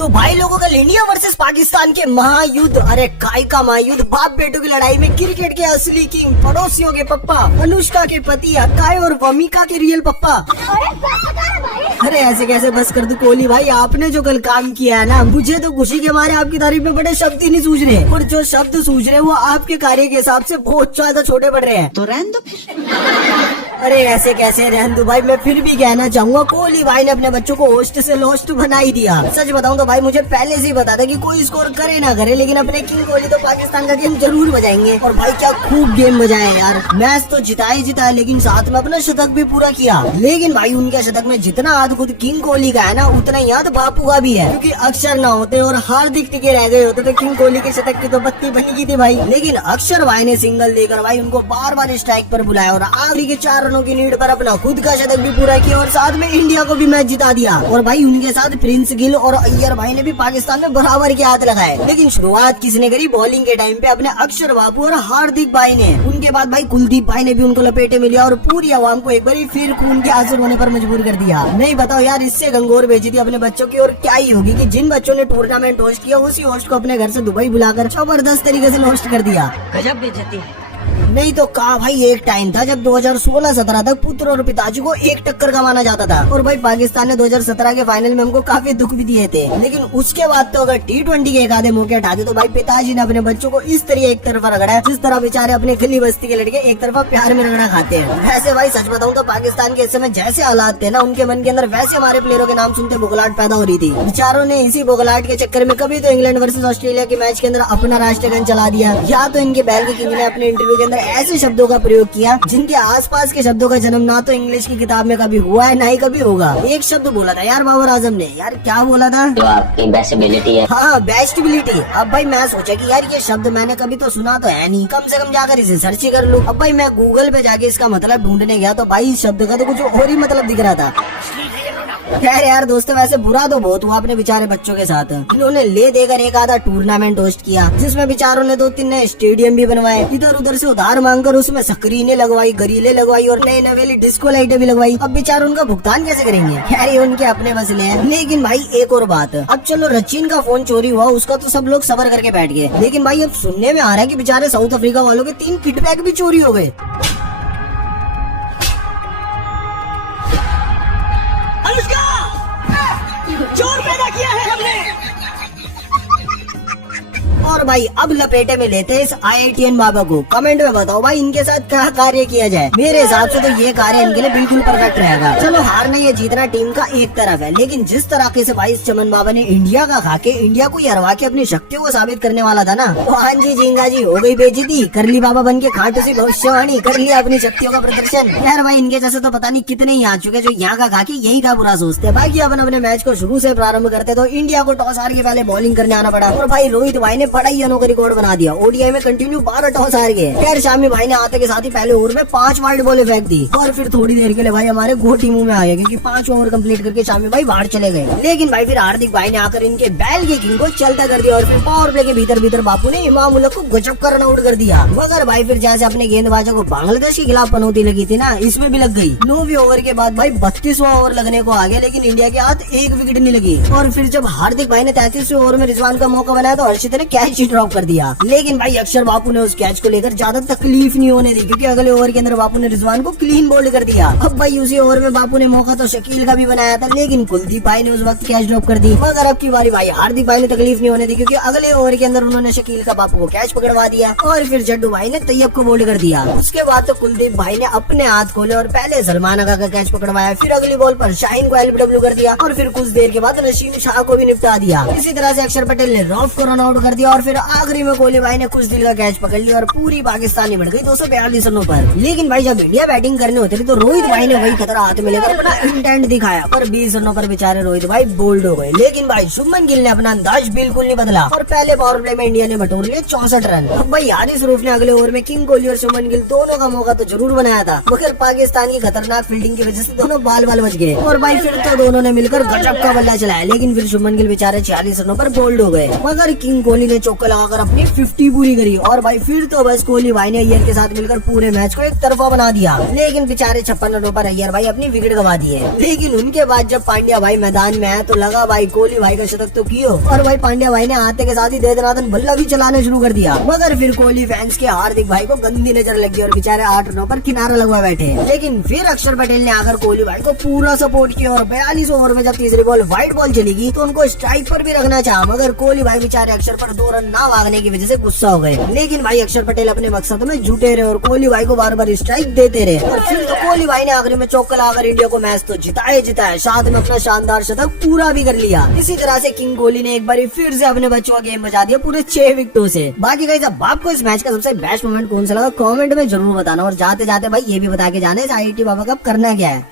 तो भाई लोगों कल इंडिया वर्सेस पाकिस्तान के महायुद्ध, अरे काय का महायुद्ध, बाप बेटों की लड़ाई में क्रिकेट के असली किंग, पड़ोसियों के पप्पा, अनुष्का के पति अकाय और वमिका के रियल पप्पा। अरे ऐसे कैसे बस कर दो कोहली भाई, आपने जो कल काम किया है ना, मुझे तो खुशी के मारे आपकी तारीफ में बड़े शब्द ही नहीं सूझ रहे, और जो शब्द सूझ रहे हैं वो आपके कार्य के हिसाब से बहुत ज्यादा छोटे पड़ रहे हैं। तो रहने दो फिर। अरे ऐसे कैसे रहने दो भाई, मैं फिर भी कहना चाहूंगा कोहली भाई ने अपने बच्चों को होस्ट से लोस्ट बना ही दिया। सच बताऊं तो भाई मुझे पहले से ही पता था कि कोई स्कोर करे ना करे, लेकिन अपने किंग कोहली तो पाकिस्तान का गेम जरूर बजाएंगे। और भाई क्या खूब गेम बजाए यार, मैच तो जिताया ही जिताया, लेकिन साथ में अपना शतक भी पूरा किया। लेकिन भाई उनके शतक में जितना हाथ खुद किंग कोहली का है ना, उतना ही हाथ बापू का भी है, क्योंकि अक्षर ना होते और हार्दिक टिके रह गए होते तो किंग कोहली के शतक की तो बत्ती बनी की थी भाई। लेकिन अक्षर भाई ने सिंगल देकर भाई उनको बार बार स्ट्राइक पर बुलाया और आखिरी के 4 रनों की लीड पर अपना खुद का शतक भी पूरा किया और साथ में इंडिया को भी मैच जिता दिया। और भाई उनके साथ प्रिंस गिल और अय्यर भाई ने भी पाकिस्तान में बराबर के हाथ लगाए। लेकिन शुरुआत किसने करी बॉलिंग के टाइम पे, अपने अक्षर बापू और हार्दिक भाई ने। उनके बाद भाई कुलदीप भाई ने भी उनको लपेटे में लिया और पूरी आवाम को एक बार फिर खून के आंसू रोने पर मजबूर कर दिया। नहीं बताओ यार, इससे गंगोर भेजी थी अपने बच्चों की। और क्या ही होगी कि जिन बच्चों ने टूर्नामेंट होस्ट किया, उसी होस्ट को अपने घर से दुबई बुलाकर जबरदस्त तरीके से होस्ट कर दिया। गजब बेइज्जती है। नहीं तो कहा भाई, एक टाइम था जब 2016-17 तक पुत्र और पिताजी को एक टक्कर का माना जाता था। और भाई पाकिस्तान ने 2017 के फाइनल में हमको काफी दुख भी दिए थे। लेकिन उसके बाद तो अगर T20 के एक आधे मौके हटाते तो भाई पिताजी ने अपने बच्चों को इस तरह एक तरफा रगड़ा है, जिस तरह बेचारे अपने खिली बस्ती के लड़के एक तरफा प्यार में रगड़ा खाते हैं। वैसे भाई सच बताऊं तो पाकिस्तान के इस समय जैसे हालात थे ना, उनके मन के अंदर वैसे हमारे प्लेयरों के नाम सुनते बुगलाहट पैदा हो रही थी। बेचारों ने इसी बुगलाहट के चक्कर में कभी तो इंग्लैंड वर्सेस ऑस्ट्रेलिया के मैच के अंदर अपना राष्ट्रगान चला दिया, या तो इनके बैल के किंग ने अपने इंटरव्यू के अंदर ऐसे शब्दों का प्रयोग किया जिनके आसपास के शब्दों का जन्म ना तो इंग्लिश की किताब में कभी हुआ है, ना ही कभी होगा। एक शब्द बोला था यार बाबर आजम ने, यार क्या बोला था, जो आपकी बेस्ट एबिलिटी है। हाँ बेस्टबिलिटी। अब भाई मैं सोचा कि यार ये शब्द मैंने कभी तो सुना तो है नहीं, कम से कम जाकर इसे सर्च ही कर लूं। अब भाई मैं गूगल पे जाके इसका मतलब ढूंढने गया तो भाई इस शब्द का तो कुछ और ही मतलब दिख रहा था। खैर यार दोस्तों, वैसे बुरा तो बहुत हुआ अपने बेचारे बच्चों के साथ। इन्होंने ले देकर एक आधा टूर्नामेंट होस्ट किया, जिसमें बेचारों ने 2-3 नए स्टेडियम भी बनवाए, इधर उधर से उधार मांगकर उसमें स्क्रीनें लगवाई, गरीले लगवाई और नई नवेली डिस्को लाइटें भी लगवाई। अब बेचारे उनका भुगतान कैसे करेंगे? खैर ये उनके अपने मसले हैं। लेकिन भाई एक और बात, अब चलो रचिन का फोन चोरी हुआ, उसका तो सब लोग सबर करके बैठ गए। लेकिन भाई अब सुनने में आ रहा है कि बेचारे साउथ अफ्रीका वालों के 3 किटबैग भी चोरी हो गए। चोर पैदा किया है हमने। और भाई अब लपेटे में लेते हैं इस IITN बाबा को। कमेंट में बताओ भाई इनके साथ क्या कार्य किया जाए। मेरे हिसाब से तो ये कार्य इनके लिए बिल्कुल परफेक्ट रहेगा। चलो हारना या जीतना टीम का एक तरफ है, लेकिन जिस तरह से भाई चमन बाबा ने इंडिया का खा के इंडिया को हरवा के अपनी शक्तियों को साबित करने वाला था ना, तो हाँ जी झींगा जी हो गई बेइज्जती, कर ली बाबा बन के खाटू सी भविष्यवाणी, कर लिया अपनी शक्तियों का प्रदर्शन। यार भाई इनके जैसे तो पता नहीं कितने ही आ चुके जो यहाँ का खा के यही का बुरा सोचते हैं। बाकी अपन अपने मैच को शुरू से प्रारंभ करते तो इंडिया को टॉस हार के पहले बॉलिंग करने आना पड़ा और भाई रोहित भाई ने बड़ा ही अनोखा रिकॉर्ड बना दिया। ODI में कंटिन्यू 12 टॉस हार गए। खैर शामी भाई ने आते के साथ ही पहले ओवर में 5 वाइड बॉलें फेंक दी और फिर थोड़ी देर के लिए भाई हमारे गोटी मुंह में आ गए, क्योंकि 5 ओवर कंप्लीट करके शामी भाई बाहर चले गए। लेकिन भाई फिर हार्दिक भाई ने आकर इनके बैल के किंग को चलता कर दिया और फिर पावर प्ले के भीतर बापू ने इमाम उल हक को गजब का रन आउट कर दिया। मगर भाई फिर जैसे अपने गेंदबाजों को बांग्लादेश के खिलाफ पनौती लगी थी ना, इसमें भी लग गई। 9वें ओवर के बाद भाई 32वां ओवर लगने को आ गया, लेकिन इंडिया के हाथ एक विकेट नहीं लगी। और फिर जब हार्दिक भाई ने 33वें ओवर में रिजवान का मौका बनाया तो हर्षित ने कैच ही ड्रॉप कर दिया। लेकिन भाई अक्षर बापू ने उस कैच को लेकर ज्यादा तकलीफ नहीं होने दी, क्योंकि अगले ओवर के अंदर बापू ने रिजवान को क्लीन बोल्ड कर दिया। अब भाई उसी ओवर में बापू ने मौका तो शकील का भी बनाया था, लेकिन कुलदीप भाई ने उस वक्त कैच ड्रॉप कर दी। मगर अब की बारी भाई हार्दिक भाई ने तकलीफ नहीं होने दी, क्योंकि अगले ओवर के अंदर उन्होंने शकील का बापू को कैच पकड़वा दिया और फिर जड्डू भाई ने तैयब को बोल्ड कर दिया। उसके बाद तो कुलदीप भाई ने अपने हाथ खोले और पहले सलमान अगा का कैच पकड़वाया, फिर अगली बॉल पर शाहीन को LBW कर दिया और फिर कुछ देर के बाद नसीम शाह को भी निपटा दिया। इसी तरह से अक्षर पटेल ने रॉफ को रन आउट कर दिया और फिर आखिरी में कोहली भाई ने कुछ दिल का कैच पकड़ लिया और पूरी पाकिस्तानी बढ़ गई 242 रनों पर। लेकिन भाई जब इंडिया बैटिंग करने होती थी तो रोहित भाई ने वही खतरा हाथ में लेकर अपना इंटेंट दिखाया, पर 20 रनों पर बेचारे रोहित भाई बोल्ड हो गए। लेकिन भाई शुभमन गिल ने अपना अंदाज बिल्कुल नहीं बदला और पहले पावर प्ले में इंडिया ने बटोर लिए 64 रन। अब भाई हारिस रूफ ने अगले ओवर में किंग कोहली और शुभमन गिल दोनों का मौका तो जरूर बनाया था, मगर पाकिस्तान की खतरनाक फील्डिंग की वजह से दोनों बाल बच गए और भाई फिर तो दोनों ने मिलकर गजब का बल्ला चलाया। लेकिन फिर शुभमन गिल बेचारे 46 रनों पर बोल्ड हो गए, मगर किंग कोहली ने चौका चौका लगाकर अपनी 50 पूरी करी। और भाई फिर तो बस कोहली भाई ने अय्यर के साथ मिलकर पूरे मैच को एक तरफा बना दिया, लेकिन बेचारे 56 रनों पर अय्यर भाई अपनी विकेट गवा दिए। लेकिन उनके बाद जब पांड्या भाई मैदान में आए तो लगा भाई कोहली भाई का शतक तो कियो, और भाई पांड्या भाई ने आते के साथ ही दे दनादन बल्ला भी चलाना शुरू कर दिया। मगर फिर कोहली फैंस के हार्दिक भाई को गंदी नजर लगी और बेचारे 8 रनों पर किनारा लगवा बैठे। लेकिन फिर अक्षर पटेल ने आकर कोहली भाई को पूरा सपोर्ट किया और 42 ओवर में जब तीसरी बॉल व्हाइट बॉल चलेगी तो उनको स्ट्राइक पर भी रखना चाहा, मगर कोहली भाई बेचारे अक्षर पर 2 रन ना भागने की वजह से गुस्सा हो गए। लेकिन भाई अक्षर पटेल अपने मकसद में जुटे रहे और कोहली भाई को बार बार स्ट्राइक देते रहे। और फिर तो कोहली भाई ने आखिरी में चौका लगाकर इंडिया को मैच तो जिताया, साथ में अपना शानदार शतक पूरा भी कर लिया। इसी तरह से किंग कोहली ने एक बार फिर से अपने बच्चों का गेम बचा दिया पूरे 6 विकेटों से। बाकी गाइस अब आपको इस मैच का सबसे बेस्ट मोमेंट कौन सा लगा कमेंट में जरूर बताना, और जाते जाते भाई ये भी बता के जाने IIT बाबा कब करना क्या है।